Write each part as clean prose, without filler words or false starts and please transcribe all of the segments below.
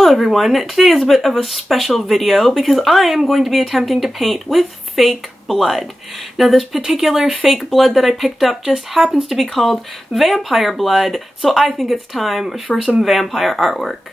Hello everyone, today is a bit of a special video because I am going to be attempting to paint with fake blood. Now this particular fake blood that I picked up just happens to be called vampire blood, so I think it's time for some vampire artwork.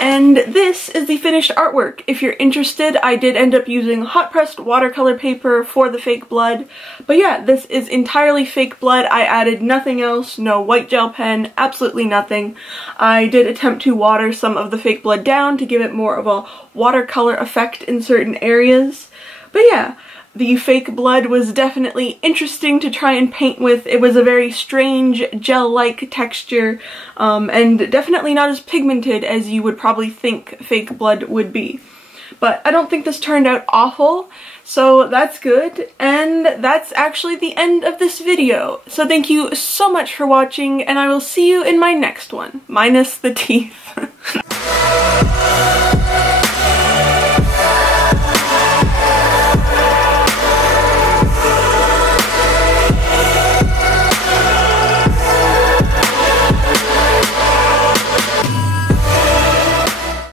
And this is the finished artwork. If you're interested, I did end up using hot pressed watercolor paper for the fake blood. But yeah, this is entirely fake blood. I added nothing else, no white gel pen, absolutely nothing. I did attempt to water some of the fake blood down to give it more of a watercolor effect in certain areas. But yeah, the fake blood was definitely interesting to try and paint with. It was a very strange gel-like texture, and definitely not as pigmented as you would probably think fake blood would be. But I don't think this turned out awful, so that's good, and that's actually the end of this video. So thank you so much for watching, and I will see you in my next one, minus the teeth.